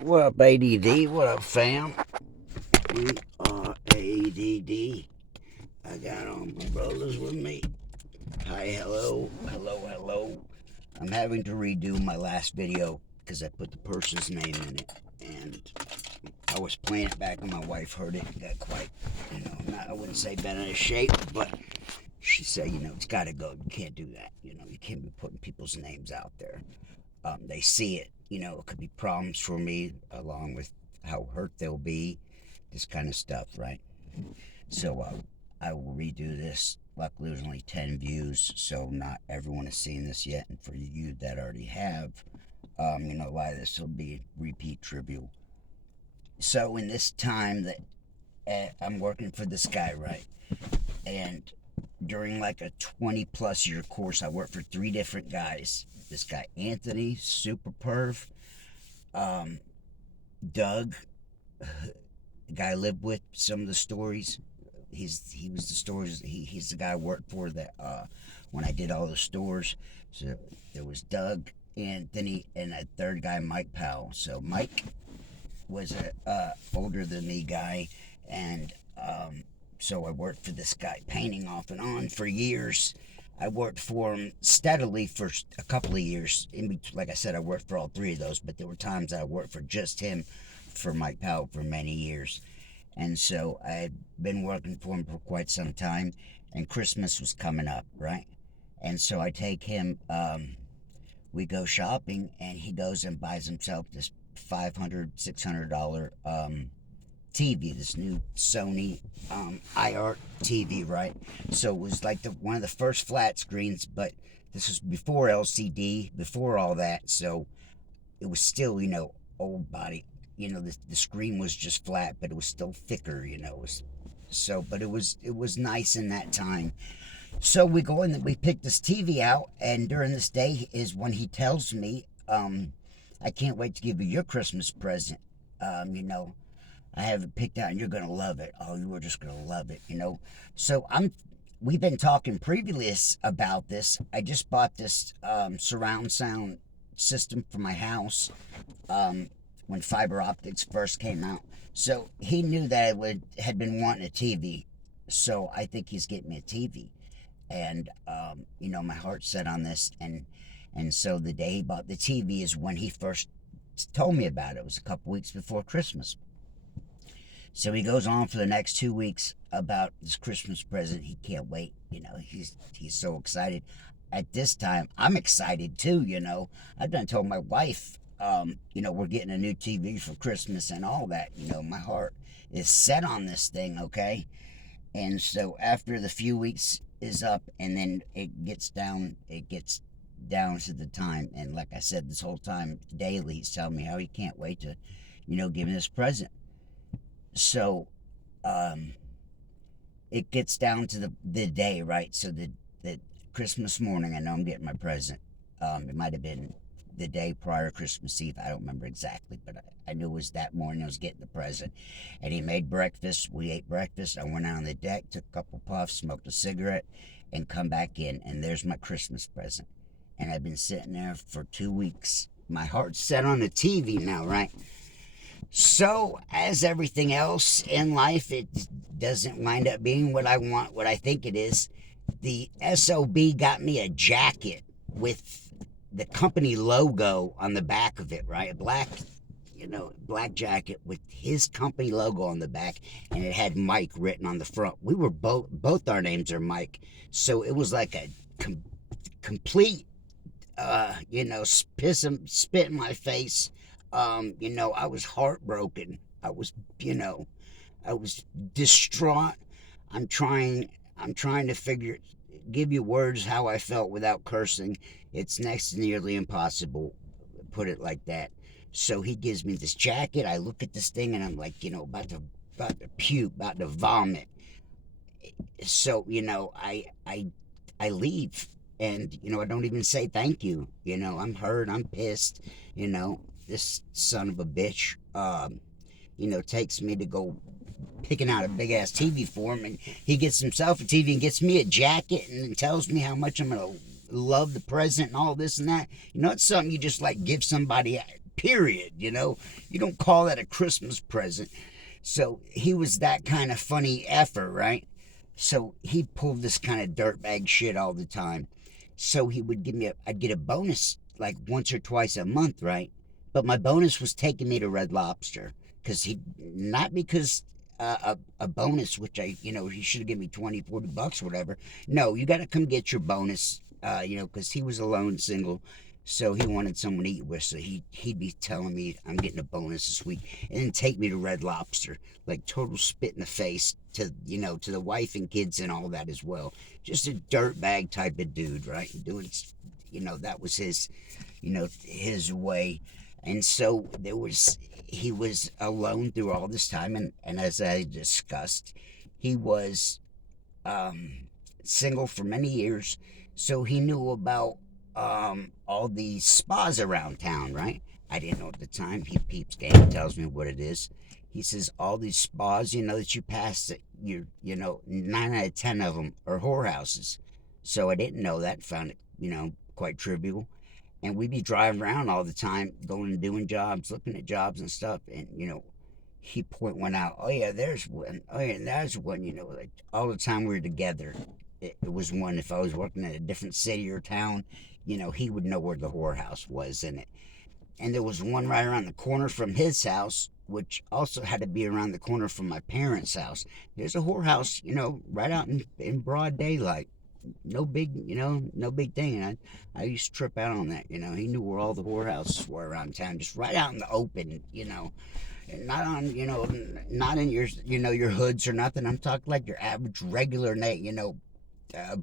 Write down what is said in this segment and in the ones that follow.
What up, ADD? What up, fam? We are ADD. I got all my brothers with me. Hi, hello, hello, hello. I'm having to redo my last video because I put the person's name in it. And I was playing it back and my wife heard it and got quite, I wouldn't say bent out of shape, but she said, it's got to go. You can't do that. You can't be putting people's names out there. They see it. It could be problems for me, along with how hurt they'll be, this kind of stuff, right? So I will redo this. Luckily, there's only 10 views, so not everyone has seen this yet. And for you that already have, a lot of this will be repeat trivial. So in this time that I'm working for this guy, right? And during like a 20 plus year course, I worked for 3 different guys. This guy, Anthony, super perv. Doug, the guy I lived with, some of the stories. He was the stores. He's the guy I worked for that when I did all the stores. So there was Doug, Anthony, and a third guy, Mike Powell. So Mike was a older than me guy, and so I worked for this guy painting off and on for years. I worked for him steadily for a couple of years. Like I said, I worked for all 3 of those, but there were times I worked for just him, for Mike Powell, for many years. And so I had been working for him for quite some time, and Christmas was coming up, right? And so I take him, we go shopping, and he goes and buys himself this $500, $600 TV, this new Sony IR TV, right? So it was like one of the first flat screens, but this was before LCD, before all that. So it was still, old body. The screen was just flat, but it was still thicker. But it was nice in that time. So we go in, we pick this TV out, and during this day is when he tells me, I can't wait to give you your Christmas present. I have it picked out and you're going to love it. Oh, you are just going to love it. So we've been talking previous about this. I just bought this surround sound system for my house when fiber optics first came out. So he knew that had been wanting a TV. So I think he's getting me a TV. And, my heart's set on this. And so the day he bought the TV is when he first told me about it. It was a couple weeks before Christmas. So he goes on for the next 2 weeks about this Christmas present. He can't wait. He's so excited. At this time, I'm excited too. I've done told my wife, we're getting a new TV for Christmas and all that. My heart is set on this thing, okay? And so after the few weeks is up, and then it gets down to the time. And like I said, this whole time, daily, he's telling me how he can't wait to, give me this present. So it gets down to the day, right? So the Christmas morning, I know I'm getting my present. It might have been the day prior to Christmas Eve. I don't remember exactly, but I knew it was that morning I was getting the present. And he made breakfast. We ate breakfast. I went out on the deck, took a couple puffs, smoked a cigarette, and come back in. And there's my Christmas present. And I've been sitting there for 2 weeks. My heart's set on the TV now, right? So, as everything else in life, it doesn't wind up being what I want, what I think it is. The SOB got me a jacket with the company logo on the back of it, right? A black jacket with his company logo on the back, and it had Mike written on the front. We were both our names are Mike. So it was like a complete, spit in my face. I was heartbroken. I was distraught. I'm trying to give you words how I felt without cursing. It's next to nearly impossible, put it like that. So he gives me this jacket. I look at this thing and I'm like, about to puke, about to vomit. So, I leave, and, I don't even say thank you. I'm hurt, I'm pissed, this son of a bitch, takes me to go picking out a big ass TV for him, and he gets himself a TV and gets me a jacket and tells me how much I'm gonna love the present and all this and that. It's something you just like give somebody period. You don't call that a Christmas present. So he was that kind of funny effer, right? So he pulled this kind of dirtbag shit all the time. So he would give me I'd get a bonus like once or twice a month, right? But my bonus was taking me to Red Lobster because not because a bonus, which he should have given me 20, $40 or whatever. No, you got to come get your bonus, because he was alone, single. So he wanted someone to eat with. So he'd be telling me I'm getting a bonus this week, and then take me to Red Lobster, like total spit in the face to the wife and kids and all that as well. Just a dirtbag type of dude, right? Doing, that was his way. And so he was alone through all this time, and as I discussed, he was single for many years, so he knew about all these spas around town, right? I didn't know at the time. He peeps game, tells me what it is. He says all these spas, that you pass, that 9 out of 10 of them are whorehouses. So I didn't know that. Found it, quite trivial. And we'd be driving around all the time, going and doing jobs, looking at jobs and stuff. And he point one out. Oh yeah, there's one. Oh yeah, there's one. Like all the time we were together, it was one. If I was working in a different city or town, he would know where the whorehouse was in it. And there was one right around the corner from his house, which also had to be around the corner from my parents' house. There's a whorehouse, right out in broad daylight. No big thing. And I used to trip out on that. He knew where all the whorehouses were around town, just right out in the open. And not on, not in your hoods or nothing. I'm talking like your average regular,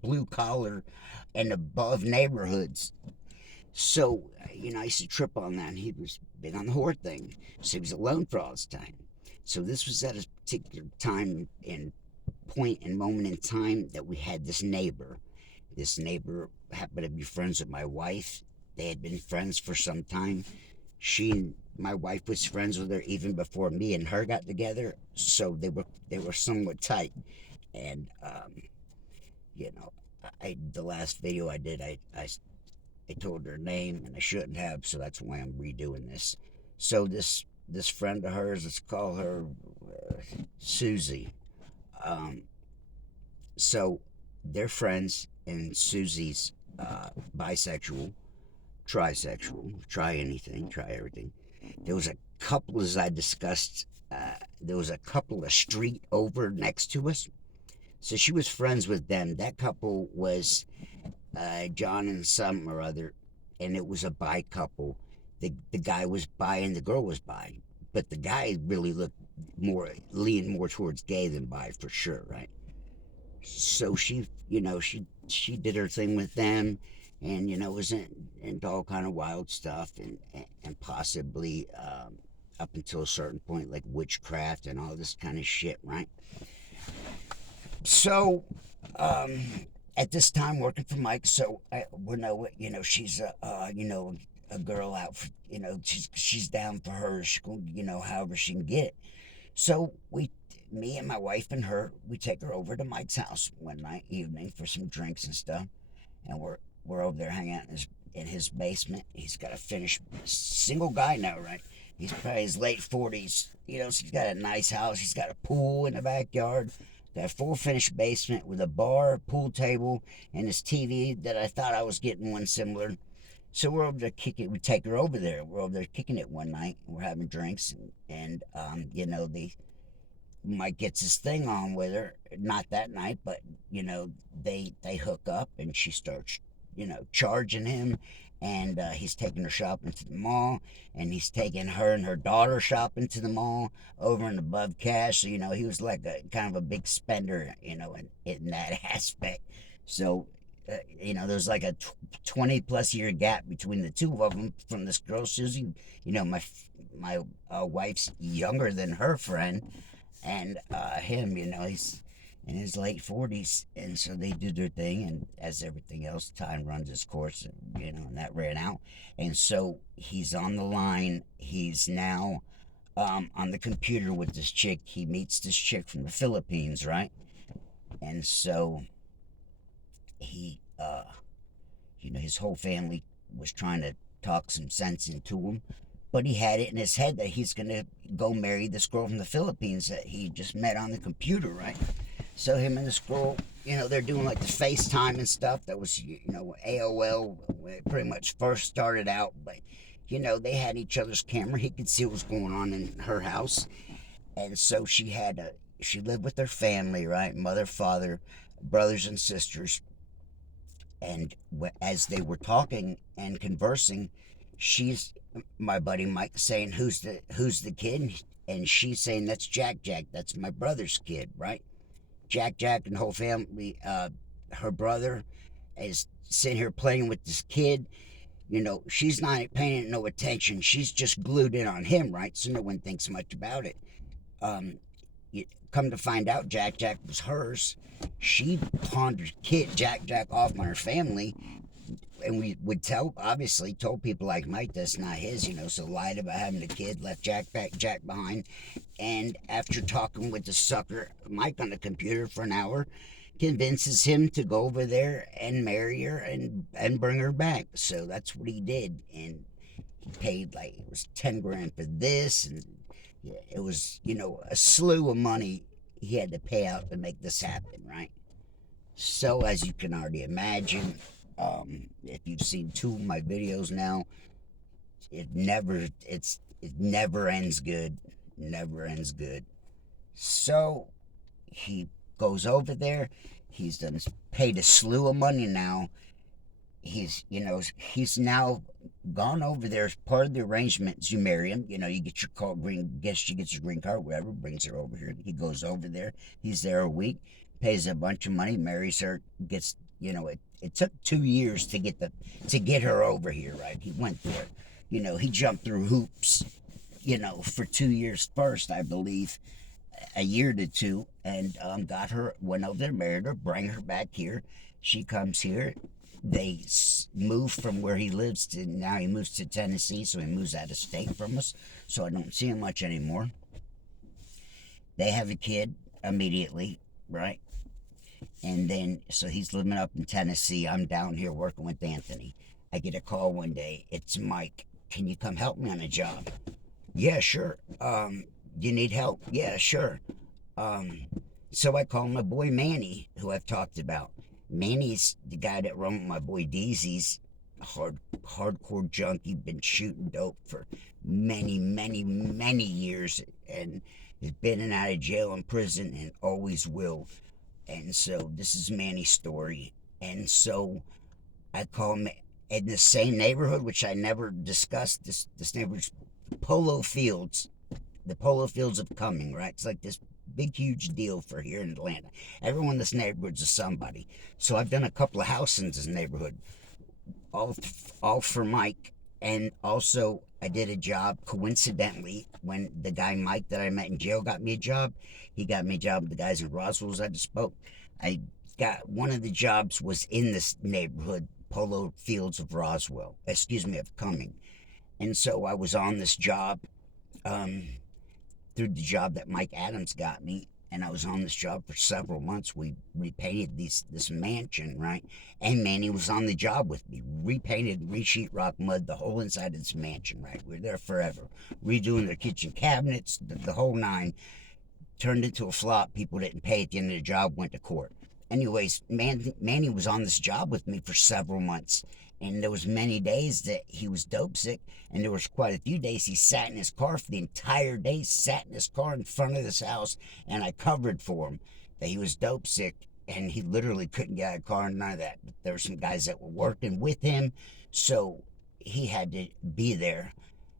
blue collar and above neighborhoods. So, I used to trip on that, and he was big on the whore thing. So he was alone for all this time. So this was at a particular time and point and moment in time that we had this neighbor. This neighbor happened to be friends with my wife. They had been friends for some time. My wife was friends with her even before me and her got together. So they were somewhat tight. And you know, the last video I did, I told her name and I shouldn't have, so that's why I'm redoing this. So this friend of hers, let's call her Susie. Um, so they're friends, and Susie's bisexual, trisexual, try anything, try everything. There was a couple, as I discussed, there was a couple a street over next to us. So she was friends with them. That couple was John and some or other, and it was a bi couple. The guy was bi and the girl was bi, but the guy really leaned more towards gay than bi for sure, right? So she did her thing with them, and was into all kind of wild stuff, and possibly up until a certain point, like witchcraft and all this kind of shit, right? So um, at this time working for Mike, so we know she's a girl out for, she's down for her, she can, however she can get it. So me and my wife and her, we take her over to Mike's house one night evening for some drinks and stuff, and we're over there hanging out in his basement. He's got a finished, single guy now, right? He's probably his late 40s. So he's got a nice house. He's got a pool in the backyard. Got a full finished basement with a bar, pool table, and his TV that I thought I was getting one similar. So we're over there kicking. We take her over there. We're over there kicking it one night. We're having drinks, and Mike gets his thing on with her. Not that night, but they hook up, and she starts charging him, and he's taking her shopping to the mall, and he's taking her and her daughter shopping to the mall over and above cash. So he was like a kind of a big spender, in that aspect. So there's like a 20 plus year gap between the two of them. From this girl Susie, my wife's younger than her friend, and him, he's in his late 40s, and so they do their thing, and as everything else, time runs its course, and that ran out. And so he's on the line. He's now on the computer with this chick. He meets this chick from the Philippines, right? And so he his whole family was trying to talk some sense into him, But he had it in his head that he's going to go marry this girl from the Philippines that he just met on the computer, right? So him and this girl, they're doing like the FaceTime and stuff. That was, AOL when it pretty much first started out. But, they had each other's camera. He could see what was going on in her house. And so she lived with her family, right? Mother, father, brothers and sisters. And as they were talking and conversing, she's my buddy Mike saying, "Who's the kid?" And she's saying, "That's Jack. Jack. That's my brother's kid, right?" Jack and the whole family. Her brother is sitting here playing with this kid. She's not paying no attention. She's just glued in on him, right? So no one thinks much about it. Um, you come to find out, Jack was hers. She pawned her kid, Jack off on her family, and we would told people like Mike that's not his, so lied about having a kid, left Jack behind, and after talking with the sucker Mike on the computer for an hour, convinces him to go over there and marry her and bring her back. So that's what he did, and he paid like it was 10 grand for this, and yeah, it was a slew of money he had to pay out to make this happen, right? So as you can already imagine, if you've seen two of my videos now, it never ends good, never ends good. So he goes over there. He's done paid a slew of money now. He's now gone over there as part of the arrangements. You marry him, you get your you get your green card, whatever, brings her over here. He goes over there. He's there a week, pays a bunch of money, marries her, gets it took 2 years to get her over here, right? He went through it. He jumped through hoops, for 2 years first, I believe, a year to two, and got her, went over there, married her, bring her back here. She comes here. They move from where he lives to now he moves to Tennessee, so he moves out of state from us. So I don't see him much anymore. They have a kid immediately, right? And then so he's living up in Tennessee. I'm down here working with Anthony. I get a call one day. It's Mike. Can you come help me on a job? Yeah, sure. You need help? Yeah, sure. So I call my boy Manny, who I've talked about. Manny's the guy that run with my boy Deezy's hardcore junkie, been shooting dope for many, many, many years, and has been in and out of jail and prison and always will. And so this is Manny's story. And so I call him in the same neighborhood, which I never discussed. This neighborhood's Polo Fields, the Polo Fields of Cumming, right? It's like this big, huge deal for here in Atlanta. Everyone in this neighborhood's a somebody. So I've done a couple of houses in this neighborhood, all for Mike. And also, I did a job coincidentally when the guy Mike that I met in jail got me a job. He got me a job with the guys in Roswell, as I just spoke. I got one of the jobs was in this neighborhood, Polo Fields of Roswell. Of Cumming. And so I was on this job. Through the job that Mike Adams got me, and I was on this job for several months. We repainted this mansion, right? And Manny was on the job with me. Repainted, re-sheetrock mud, the whole inside of this mansion, right? We were there forever. Redoing their kitchen cabinets, the whole nine. Turned into a flop. People didn't pay at the end of the job, went to court. Anyways, Manny was on this job with me for several months. And there was many days that he was dope sick, and there was quite a few days he sat in his car for the entire day, sat in his car in front of this house, and I covered for him that he was dope sick, and he literally couldn't get out of the car and none of that. But there were some guys that were working with him, so he had to be there.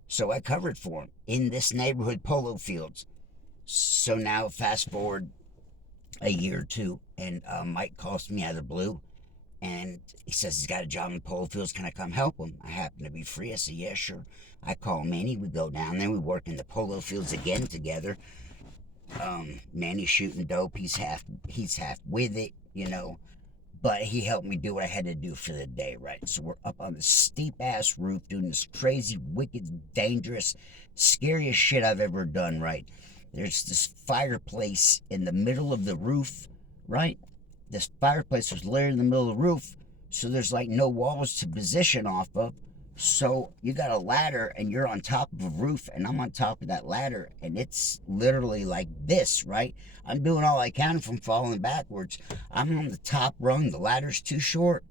So I covered for him in this neighborhood, Polo Fields. So now fast forward a year or two, and Mike calls me out of the blue. And he says he's got a job in Polo Fields. Can I come help him? I happen to be free. I said, yeah, sure. I call Manny. We go down there. We work in the Polo Fields again together. Manny's shooting dope. He's half with it, But he helped me do what I had to do for the day, right? So we're up on this steep-ass roof doing this crazy, wicked, dangerous, scariest shit I've ever done, right? There's this fireplace in the middle of the roof, right? This fireplace was layered in the middle of the roof, so there's like no walls to position off of. So you got a ladder and you're on top of a roof and I'm on top of that ladder and it's literally like this, right? I'm doing all I can from falling backwards. I'm on the top rung, the ladder's too short,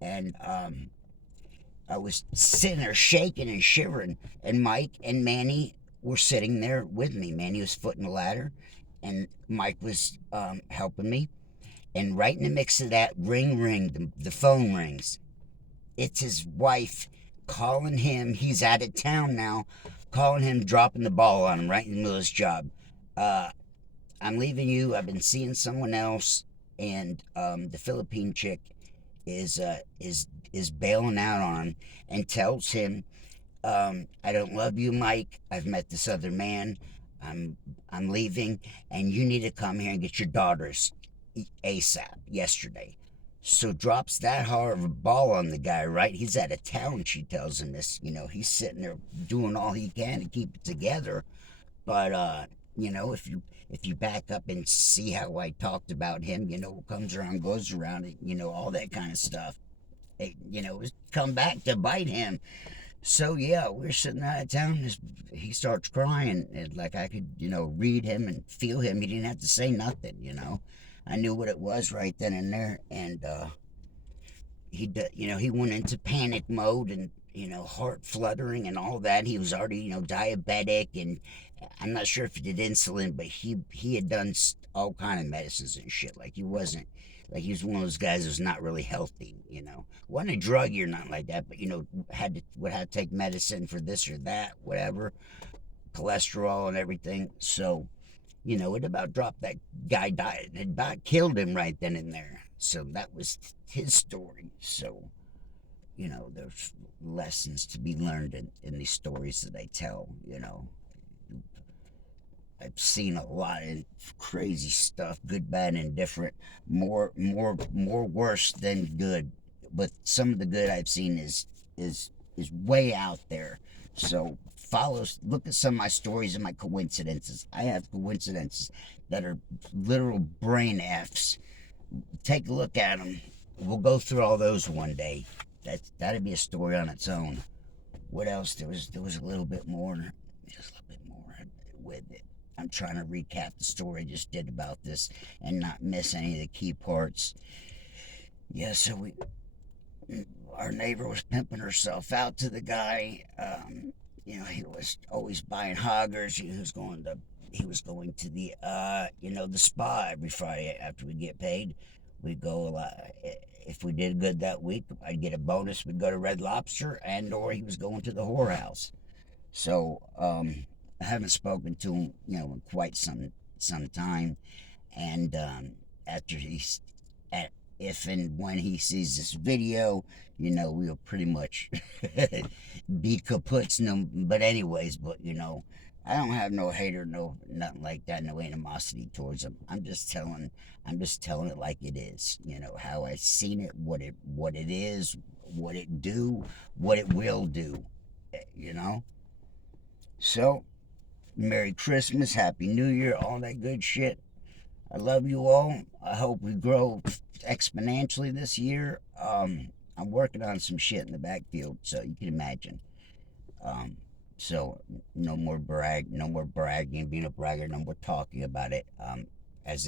and I was sitting there shaking and shivering, and Mike and Manny were sitting there with me. Manny was footing the ladder, and Mike was helping me. And right in the mix of that, the phone rings. It's his wife calling him. He's out of town now, calling him, dropping the ball on him right in the middle of his job. Uh, I'm leaving you. I've been seeing someone else, and the Philippine chick is bailing out on him and tells him, "I don't love you, Mike. I've met this other man. I'm I'm leaving, and you need to come here and get your daughters ASAP yesterday." So drops that hard of a ball on the guy, right? He's out of town, she tells him this. He's sitting there doing all he can to keep it together. But if you back up and see how I talked about him, what comes around goes around, all that kind of stuff. It's come back to bite him. So yeah, we're sitting out of town. He starts crying, and like I could, read him and feel him. He didn't have to say nothing. I knew what it was right then and there, and he went into panic mode and heart fluttering and all that. He was already diabetic, and I'm not sure if he did insulin, but he had done all kind of medicines and shit. Like he wasn't like he was one of those guys who's not really healthy. Wasn't a druggie or nothing like that, but would have to take medicine for this or that, whatever, cholesterol and everything. So it about dropped that guy. Died. It about killed him right then and there. So that was his story. So there's lessons to be learned in these stories that I tell. I've seen a lot of crazy stuff, good, bad, and indifferent. More worse than good. But some of the good I've seen is way out there. So look at some of my stories and my coincidences. I have coincidences that are literal brain F's. Take a look at them. We'll go through all those one day. That'd be a story on its own. What else? There was a little bit more, just a little bit more with it. I'm trying to recap the story I just did about this and not miss any of the key parts. Yeah, so our neighbor was pimping herself out to the guy. He was always buying hoggers. He was going to the spa every Friday after we get paid. We'd go a lot. If we did good that week, I'd get a bonus. We'd go to Red Lobster, or he was going to the whorehouse. So I haven't spoken to him, in quite some time. And after he's at if and when he sees this video, we'll pretty much be kaputs. No, but anyways, I don't have no hate or no nothing like that, no animosity towards him. I'm just telling it like it is. How I seen it, what it is, what it do, what it will do. You know. So, Merry Christmas, Happy New Year, all that good shit. I love you all. I hope we grow exponentially this year. I'm working on some shit in the backfield, so you can imagine. Um, so no more bragging, being a bragger, no more talking about it.